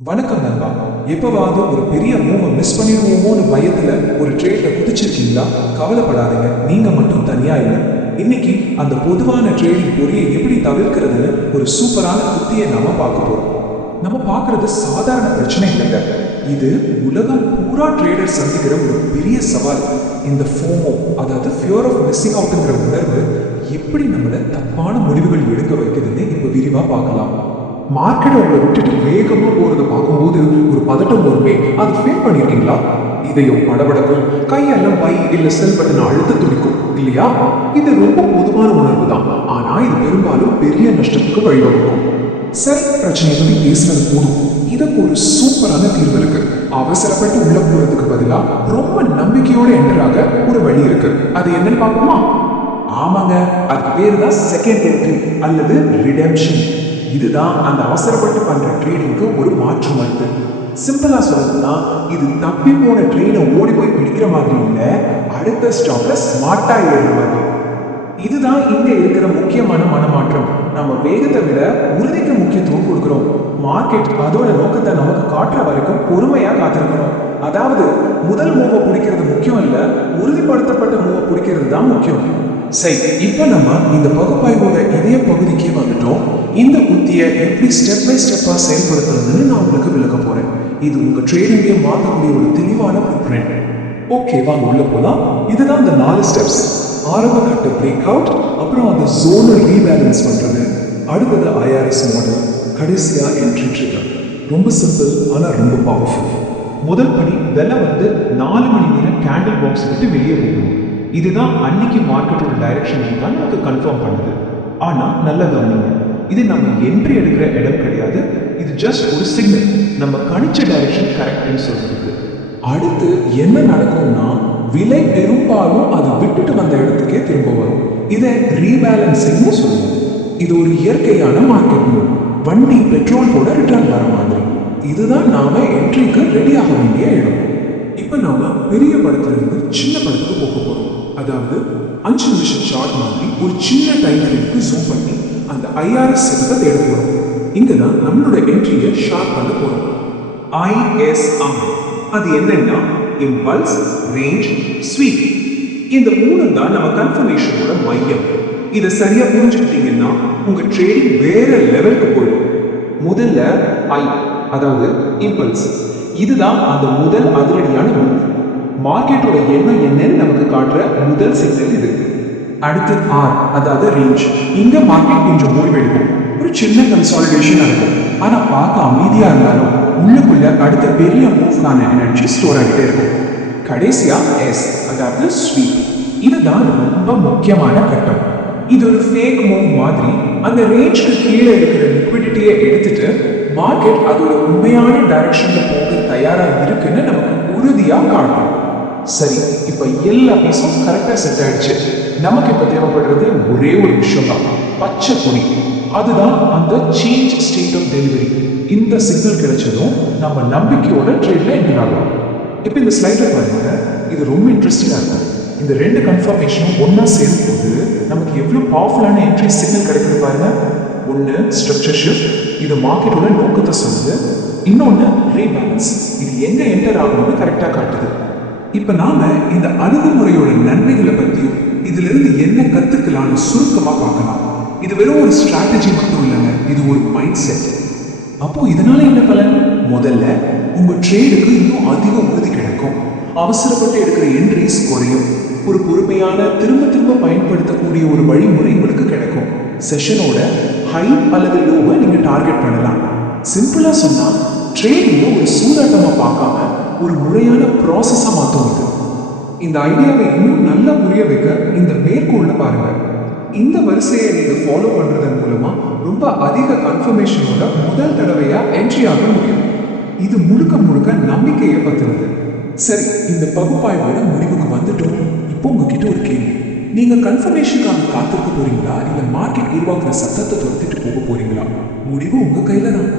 வணக்கம் நண்பா. எப்பவாவது ஒரு பெரிய மூவை மிஸ் பண்ணிடுவோமோன்னு பயத்துல ஒரு ட்ரேட்ல குதிச்சிருக்கீங்களா? கவலைப்படாதீங்க, நீங்க மட்டும் தனியா இல்லை. இன்னைக்கு அந்த பொதுவான ட்ரேடிங் பொறியை எப்படி தவிர்க்கிறதுன்னு ஒரு சூப்பரான புத்தியை நாம பார்க்க போறோம். நம்ம பார்க்கறது சாதாரண பிரச்சனை இல்லைங்க, இது உலகம் பூரா ட்ரேடர் சந்திக்கிற ஒரு பெரிய சவால். இந்த ஃபோமோ, அதாவது ஃபியர் ஆஃப் மிஸ்ஸிங் அவுட்ங்கிற உணர்வு எப்படி நம்மளை தப்பான முடிவுகள் எடுக்க வைக்குதுன்னு இப்போ விரிவா பார்க்கலாம். மார்க்கெட் உங்களை விட்டுட்டு வேகமா போறதை பார்க்கும்போது ஒரு பதட்டம் வருமே, அது ஃபீல் பண்ணிருக்கீங்களா? இதையும் படபடக்கும், கையெல்லாம் பை இல்ல செல் பட்டனை அழுத்த துடிக்கும் இல்லையா? இது ரொம்ப பொதுவான உணர்வு தான், ஆனா இது பெரும்பாலும் பெரிய நஷ்டத்துக்கு வழிவகுக்கும். சரி, பிரச்சனையை பத்தி பேசுறது போதும், இதுக்கு ஒரு சூப்பரான தீர்வு இருக்கு. அவசரப்பட்டு உள்ள போறதுக்கு பதிலா ரொம்ப நம்பிக்கையோட என்டராக ஒரு வழி இருக்கு. அது என்னன்னு பார்ப்போமா? ஆமாங்க, அது பேரு தான் செகண்ட் என்ட்ரி அல்லது ரிடெம்ஷன். இதுதான் அந்த அவசரப்பட்டு பண்ற ட்ரேடிங்க்கு ஒரு மாற்று மருந்து. சிம்பிளா சொல்லணும்னா, இது தப்பி போன ட்ரெயினை ஓடி போய் பிடிக்கிற மாதிரி இல்ல, அடுத்த ஸ்டாப்ல ஸ்மார்ட்டா ஏறுற மாதிரி. இதுதான் இங்க இருக்கிற முக்கியமான மனமாற்றம். நம்ம வேகத்தை விட உறுதிக்கு முக்கியத்துவம் கொடுக்கிறோம். மார்க்கெட் அதோட நோக்கத்தை நமக்கு காட்டுற வரைக்கும் பொறுமையா காத்திருக்கணும். அதாவது முதல் மூவை பிடிக்கிறது முக்கியம் இல்ல, உறுதிப்படுத்தப்பட்ட மூவை பிடிக்கிறது தான் முக்கியம். சரி, இப்ப நம்ம இந்த பகுப்பாய்வோட இதய பகுதிக்கே வந்துட்டோம். இந்த உத்தியை எப்படி ஸ்டெப் பை ஸ்டெப்பா செயல்படுத்துறதுன்னு நான் உங்களுக்கு விளக்க போறேன். இது உங்க ட்ரேடிங்கை மாற்றக்கூடிய ஒரு தெளிவான ப்ளூபிரிண்ட். ஓகே, வாங்க உள்ள போலாம். இதுதான் இந்த 4 ஸ்டெப்ஸ். ஆரம்ப கட்ட பிரேக் அவுட், அப்புறம் அந்த ஜோனை ரீபேலன்ஸ் பண்றது, அடுத்தது ஐஆர்எஸ் மாடல், கடைசியா என்ட்ரி ட்ரிகர். ரொம்ப சிம்பிள் ஆனா ரொம்ப பவர்ஃபுல். முதல் படி, விலை 4 மணி நேரம் கேண்டில் பாக்ஸ் விட்டு வெளியே போகணும். இதுதான் அன்னைக்கு மார்க்கெட்டோட டைரக்ஷன் தான் நமக்கு கன்ஃபார்ம் பண்ணுது. ஆனா நல்ல கவனிங்க, இது நம்ம என்ட்ரி எடுக்கிற இடம் கிடையாது. இது ஜஸ்ட் ஒரு சிக்னல், நம்ம கணிச்ச டைரக்ஷன் கரெக்ட்னு சொல்றதுக்கு. அடுத்து என்ன நடக்கும்னா, விலை பெரும்பாலும் அதை விட்டுட்டு வந்த இடத்துக்கே திரும்ப வரும். இதை ரீபேலன்சிங்னு சொல்லுவோம். இது ஒரு இயற்கையான மார்க்கெட் மூவ். வண்டி பெட்ரோல் கூட ரிட்டர்ன் வர மாதிரி. இதுதான் நாம என்ட்ரிக்கு ரெடி ஆக வேண்டிய இடம். இப்ப நாம பெரிய படத்துல இருந்து சின்ன படத்துக்கு போக போறோம். அதாவது 5 நிமிஷம் சார்ட் மாதிரி ஒரு சின்ன டைம் ஃப்ரேம்க்கு ஜூம் பண்ணி அந்த ஐஆர்எஸ் செட்டப்பை தேட போறோம். இங்கதான் நம்மளோட என்ட்ரியை ஷார்ட் பண்ண போறோம். ISR அது என்னன்னா இம்பல்ஸ், ரேஞ்ச், ஸ்வீப். இந்த 3 தான் நம்ம கன்ஃபர்மேஷனோட மையம். இதை சரியா புரிஞ்சுக்கிட்டீங்கன்னா உங்க ட்ரேடிங் வேற லெவலுக்கு போயிடும். முதல்ல ஐ, அதாவது இம்பல்ஸ். இதுதான் அந்த முதல் அதிரடியான மூவ். மார்க்கெட்டோட எண்ணம் என்னன்னு நமக்கு காட்டுற முதல் சிக்னல் இது. அடுத்து ஆர், அதாவது ரேஞ்ச். இங்க மார்க்கெட் கொஞ்சம் ஓய்வெடுக்கும், ஒரு சின்ன கன்சாலிடேஷன் இருக்கும். ஆனா பார்க்க அமைதியா இருந்தாலும் உள்ளுக்குள்ள அடுத்த பெரிய மூவ்க்கான எனர்ஜி ஸ்டோர் ஆகிட்டே இருக்கும். கடைசியா எஸ், அதாவது ஸ்வீப். இதுதான் ரொம்ப முக்கியமான கட்டம். இது ஒரு ஃபேக் மூவ் மாதிரி. அந்த ரேஞ்சுக்கு கீழே இருக்கிற லிக்விடிட்டியை எடுத்துட்டு மார்க்கெட் அதோட உண்மையான டைரக்ஷன்ல போக தயாரா இருக்குன்னு நமக்கு உறுதியா காட்டும். சரி, இப்ப எல்லா பீஸும் கரெக்டா செட் ஆயிடுச்சு. நமக்கு இப்ப தேவைப்படுறது ஒரே ஒரு விஷயம் தான், பச்சை கொடி. அதுதான் அந்த சேஞ்ச் ஸ்டேட் ஆஃப் டெலிவரி. இந்த சிக்னல் கிடைச்சதும் நம்ம நம்பிக்கையோட ட்ரேட்ல என்டர் ஆகலாம். இப்ப இந்த ஸ்லைட்ல பாருங்க, இது ரொம்ப இன்ட்ரெஸ்டிங்கா இருக்கும். இந்த 2 கன்ஃபர்மேஷனும் ஒன்னா சேரும் போது நமக்கு எவ்வளவு பவர்ஃபுல்லான என்ட்ரி சிக்னல் கிடைக்குது பாருங்க. ஒன்னு ஸ்ட்ரக்சர் ஷிஃப்ட், இது மார்க்கெட்டோட நோக்கத்தை சொல்லுது. இன்னொன்னு ரீபேலன்ஸ், இது எங்க என்டர் ஆகணும்னு கரெக்டா காட்டுது. இப்ப நாம இந்த அணுகுமுறையோட நன்மைகளை பத்தியும் இதுல இருந்து என்ன கத்துக்கலாம்னு சுருக்கமா பார்க்கலாம். இது வெறும் ஒரு ஸ்ட்ராட்டஜி மட்டும் இல்லைங்க, இது ஒரு மைண்ட் செட். அப்போ இதனால என்ன பலன்? முதல்ல உங்க ட்ரேடுக்கு இன்னும் அதிக உறுதி கிடைக்கும். அவசரப்பட்டு எடுக்கிற என்ட்ரிஸ் குறையும். ஒரு பொறுமையான திரும்ப திரும்ப பயன்படுத்தக்கூடிய ஒரு வழிமுறை உங்களுக்கு கிடைக்கும். செஷனோட ஹை அல்லது லோவை நீங்க டார்கெட் பண்ணலாம். சிம்பிளா சொன்னா, ட்ரேடிங்க ஒரு சூதாட்டமா பார்க்காம ஒரு முறையான ப்ராசஸா மாற்றும் இது. இந்த ஐடியாவை இன்னும் நல்லா புரிய வைக்க இந்த மேற்கோள்ல பாருங்க. இந்த வரிசையை நீங்க ஃபாலோ பண்றதன் மூலமா ரொம்ப அதிக கன்ஃபர்மேஷனோட முதல் தடவையா என்ட்ரி ஆக முடியும். இது முழுக்க முழுக்க நம்பிக்கையை பத்துறது. சரி, இந்த பகுப்பாய்வோட முடிவுக்கு வந்துட்டோம். இப்போ உங்ககிட்ட ஒரு கேள்வி. நீங்க கன்ஃபர்மேஷனுக்காக காத்திருக்க போறீங்களா, இல்ல மார்க்கெட் உருவாக்குற சத்தத்தை துரத்திட்டு போக போறீங்களா? முடிவு உங்க கையில தான்.